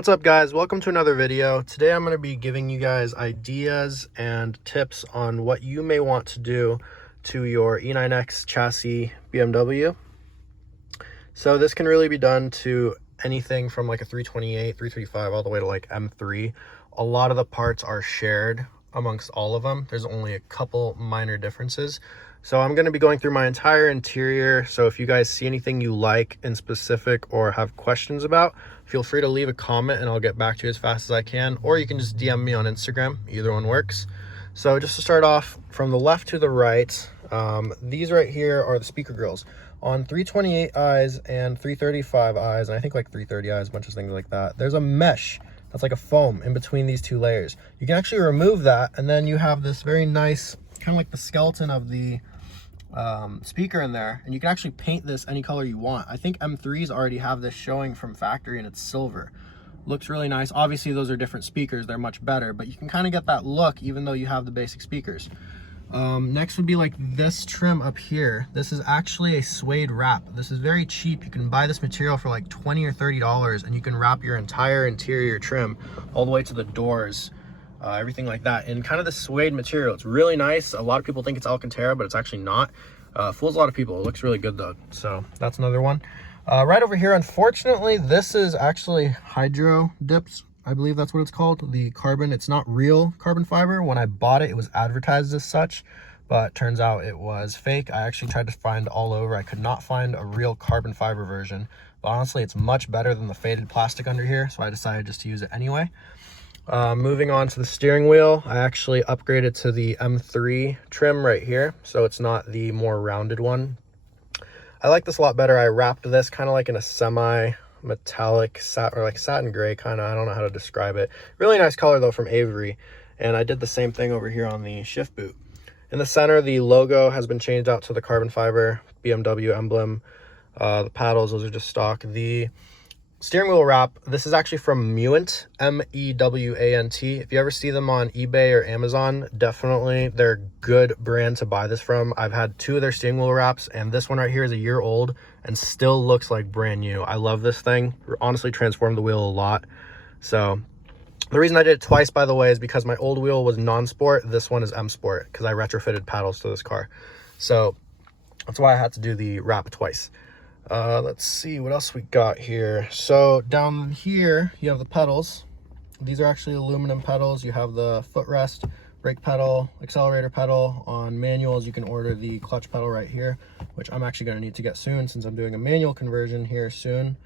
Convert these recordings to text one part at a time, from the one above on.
What's up, guys? Welcome to another video. Today I'm going to be giving you guys ideas and tips on what you may want to do to your E9X chassis BMW. So this can really be done to anything from like a 328, 335 all the way to like M3. A lot of the parts are shared amongst all of them. There's only a couple minor differences. So I'm going to be going through my entire interior. So if you guys see anything you like in specific or have questions about, feel free to leave a comment and I'll get back to you as fast as I can. Or you can just DM me on Instagram. Either one works. So just to start off, from the left to the right, these right here are the speaker grills. On 328i's and 335i's, and I think like 330i's, a bunch of things like that, there's a mesh that's like a foam in between these two layers. You can actually remove that, and then you have this very nice, kind of like the skeleton of the speaker in there, and you can actually paint this any color you want. I think M3s already have this showing from factory, and it's silver. Looks really nice. Obviously those are different speakers, they're much better, but you can kind of get that look even though you have the basic speakers. Next would be like this trim up here. This is actually a suede wrap. This is very cheap. You can buy this material for like $20 or $30, and you can wrap your entire interior trim all the way to the doors, everything like that, in kind of the suede material. It's really nice. A lot of people think it's Alcantara, but it's actually not. Fools a lot of people. It looks really good though. So that's another one. Right over here, unfortunately, this is actually hydro dipped. I believe that's what it's called, the carbon. It's not real carbon fiber. When I bought it, it was advertised as such, but turns out it was fake. I actually tried to find all over. I could not find a real carbon fiber version, but honestly, it's much better than the faded plastic under here, so I decided just to use it anyway. Moving on to the steering wheel, I actually upgraded to the M3 trim right here, so it's not the more rounded one. I like this a lot better. I wrapped this kind of like in a semi metallic or like satin gray kind of. I don't know how to describe it. Really nice color though, from Avery. And I did the same thing over here on the shift boot. In the center, the logo has been changed out to the carbon fiber BMW emblem. The paddles, those are just stock. The steering wheel wrap, this is actually from Mewant, M-E-W-A-N-T. If you ever see them on eBay or Amazon, definitely they're a good brand to buy this from. I've had two of their steering wheel wraps, and this one right here is a year old and still looks like brand new. I love this thing. Honestly, transformed the wheel a lot. So the reason I did it twice, by the way, is because my old wheel was non-sport. This one is M-Sport because I retrofitted paddles to this car. So that's why I had to do the wrap twice. Let's see what else we got here. So down here you have the pedals. These are actually aluminum pedals. You have the footrest, brake pedal, accelerator pedal. On manuals you can order the clutch pedal right here, which I'm actually going to need to get soon since I'm doing a manual conversion here soon.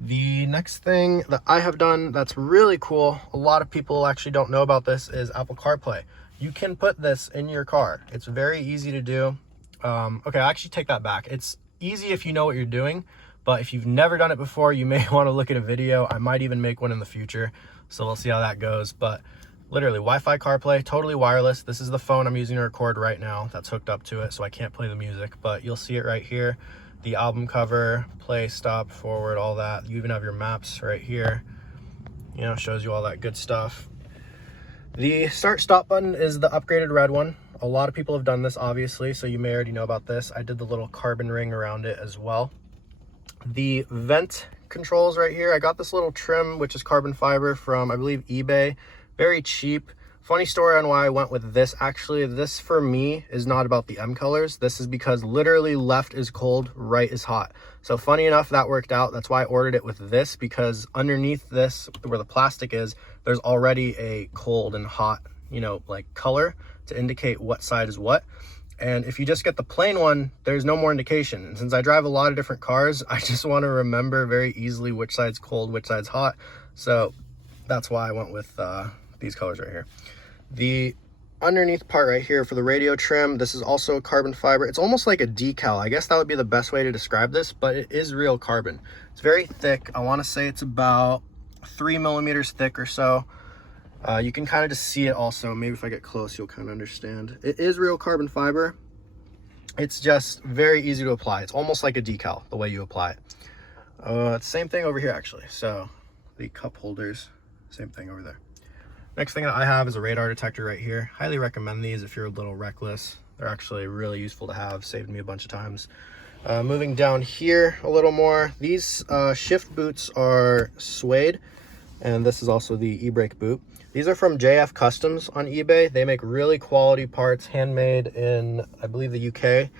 The next thing that I have done that's really cool, a lot of people actually don't know about this, is Apple CarPlay. You can put this in your car. It's very easy to do. Okay, I actually take that back. It's easy if you know what you're doing, but if you've never done it before, you may want to look at a video. I might even make one in the future, so we'll see how that goes. But literally Wi-Fi CarPlay, totally wireless. This is the phone I'm using to record right now that's hooked up to it, so I can't play the music, but you'll see it right here. The album cover, play, stop, forward, all that. You even have your maps right here, you know, shows you all that good stuff. The start stop button is the upgraded red one. A lot of people have done this, obviously, so you may already know about this. I did the little carbon ring around it as well. The vent controls right here, I got this little trim, which is carbon fiber from, I believe, eBay. Very cheap. Funny story on why I went with this. Actually, this for me is not about the M colors. This is because literally left is cold, right is hot. So funny enough, that worked out. That's why I ordered it with this, because underneath this, where the plastic is, there's already a cold and hot, you know, like color to indicate what side is what. And if you just get the plain one, there's no more indication. And since I drive a lot of different cars, I just want to remember very easily which side's cold, which side's hot. So that's why I went with these colors right here. The underneath part right here for the radio trim, this is also a carbon fiber. It's almost like a decal. I guess that would be the best way to describe this, but it is real carbon. It's very thick. I want to say it's about 3 millimeters thick or so. You can kind of just see it also. Maybe if I get close, you'll kind of understand. It is real carbon fiber. It's just very easy to apply. It's almost like a decal, the way you apply it. Same thing over here, actually. So the cup holders, same thing over there. Next thing that I have is a radar detector right here. Highly recommend these if you're a little reckless. They're actually really useful to have. Saved me a bunch of times. Moving down here a little more. These shift boots are Suede. And this is also the EBrake boot. These are from JF Customs on eBay. They make really quality parts, handmade in, I believe, the UK.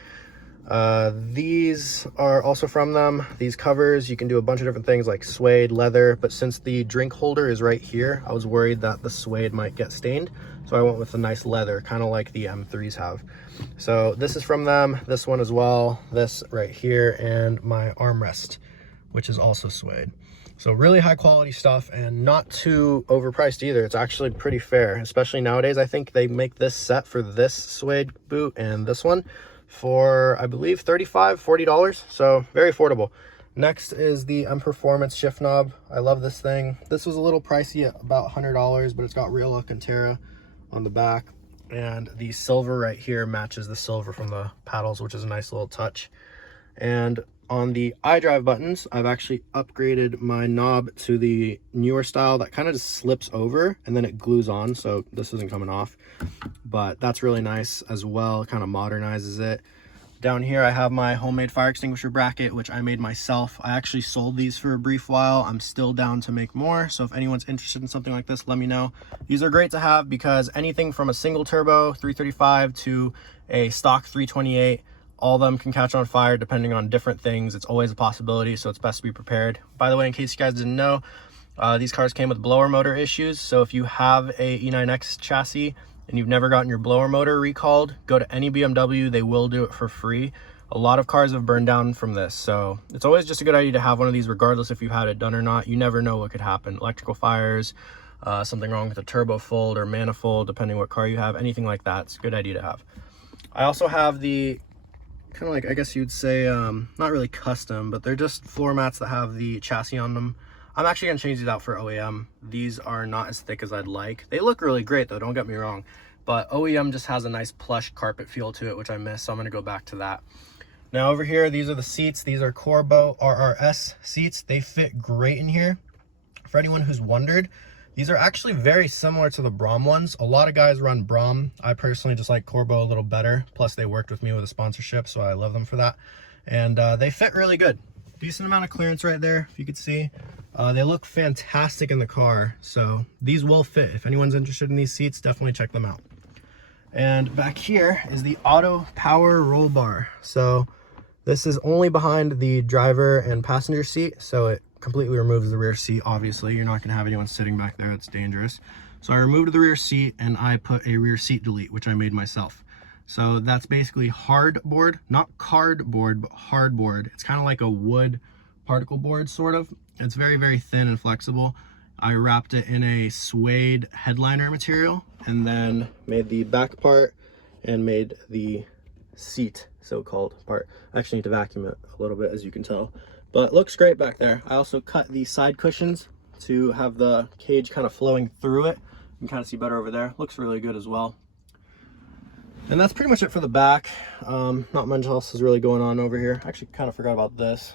These are also from them. These covers, you can do a bunch of different things like suede, leather, but since the drink holder is right here, I was worried that the suede might get stained. So I went with a nice leather, kind of like the M3s have. So this is from them, this one as well, this right here, and my armrest, which is also suede. So really high quality stuff and not too overpriced either. It's actually pretty fair, especially nowadays. I think they make this set for this suede boot and this one for, I believe, $35, $40. So very affordable. Next is the M Performance shift knob. I love this thing. This was a little pricey at about $100, but it's got real Alcantara on the back. And the silver right here matches the silver from the paddles, which is a nice little touch. And on the iDrive buttons, I've actually upgraded my knob to the newer style that kind of just slips over and then it glues on, so this isn't coming off. But that's really nice as well, it kind of modernizes it. Down here I have my homemade fire extinguisher bracket, which I made myself. I actually sold these for a brief while. I'm still down to make more, so if anyone's interested in something like this, let me know. These are great to have because anything from a single turbo 335 to a stock 328, all of them can catch on fire depending on different things. It's always a possibility, so it's best to be prepared. By the way, in case you guys didn't know, these cars came with blower motor issues. So if you have a E9X chassis and you've never gotten your blower motor recalled, go to any BMW, they will do it for free. A lot of cars have burned down from this, so it's always just a good idea to have one of these regardless if you've had it done or not. You never know what could happen. Electrical fires, something wrong with the turbo fold or manifold, depending what car you have, anything like that. It's a good idea to have. I also have the kind of like, I guess you'd say, not really custom, but they're just floor mats that have the chassis on them. I'm actually going to change these out for OEM. These are not as thick as I'd like. They look really great though, don't get me wrong, but OEM just has a nice plush carpet feel to it, which I miss, so I'm going to go back to that. Now over here, these are the seats. These are Corbeau RRS seats. They fit great in here. For anyone who's wondered, these are actually very similar to the Brom ones. A lot of guys run Brom. I personally just like Corbeau a little better. Plus they worked with me with a sponsorship, so I love them for that. And they fit really good. Decent amount of clearance right there, if you could see. They look fantastic in the car, so these will fit. If anyone's interested in these seats, definitely check them out. And back here is the auto power roll bar. So this is only behind the driver and passenger seat, so it completely removes the rear seat. Obviously you're not going to have anyone sitting back there, that's dangerous. So I removed the rear seat and I put a rear seat delete, which I made myself. So that's basically hardboard, not cardboard, but hardboard. It's kind of like a wood particle board, sort of. It's very, very thin and flexible. I wrapped it in a suede headliner material and then made the back part and made the seat, so-called part. I actually need to vacuum it a little bit, as you can tell. But it looks great back there. I also cut the side cushions to have the cage kind of flowing through it. You can kind of see better over there. Looks really good as well. And that's pretty much it for the back. Not much else is really going on over here. I actually kind of forgot about this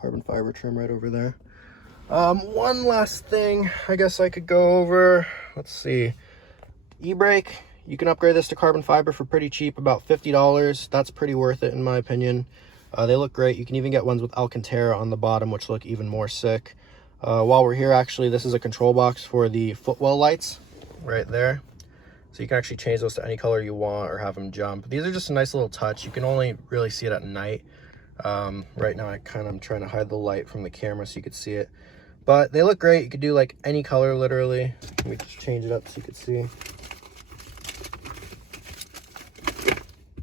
carbon fiber trim right over there. One last thing I guess I could go over. Let's see. EBrake. You can upgrade this to carbon fiber for pretty cheap, about $50. That's pretty worth it in my opinion. They look great. You can even get ones with Alcantara on the bottom, which look even more sick. While we're here, actually, this is a control box for the footwell lights right there. So you can actually change those to any color you want or have them jump. These are just a nice little touch. You can only really see it at night. Right now, I kind of am trying to hide the light from the camera so you could see it. But they look great. You could do like any color, literally. Let me just change it up so you could see.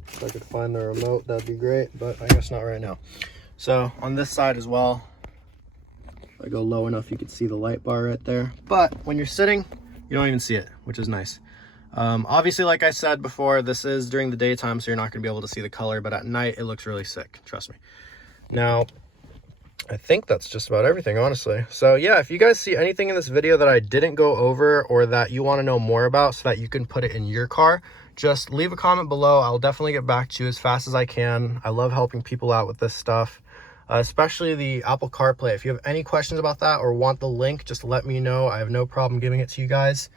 If I could find the remote, that'd be great, but I guess not right now. So on this side as well, if I go low enough, you could see the light bar right there. But when you're sitting, you don't even see it, which is nice. Obviously, like I said before, this is during the daytime, so you're not going to be able to see the color, but at night, it looks really sick. Trust me. Now, I think that's just about everything, honestly. So yeah, if you guys see anything in this video that I didn't go over or that you want to know more about so that you can put it in your car, just leave a comment below. I'll definitely get back to you as fast as I can. I love helping people out with this stuff, especially the Apple CarPlay. If you have any questions about that or want the link, just let me know. I have no problem giving it to you guys.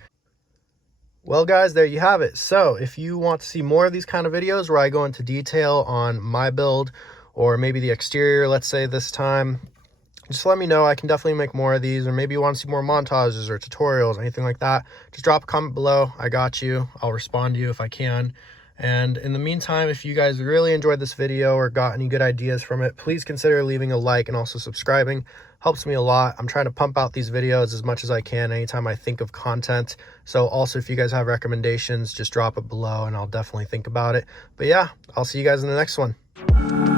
Well guys, there you have it. So if you want to see more of these kind of videos where I go into detail on my build or maybe the exterior, let's say this time, just let me know. I can definitely make more of these, or maybe you want to see more montages or tutorials, anything like that. Just drop a comment below. I got you. I'll respond to you if I can. And in the meantime, if you guys really enjoyed this video or got any good ideas from it, please consider leaving a like and also subscribing. Helps me a lot. I'm trying to pump out these videos as much as I can anytime I think of content. So also, if you guys have recommendations, just drop it below and I'll definitely think about it. But yeah, I'll see you guys in the next one.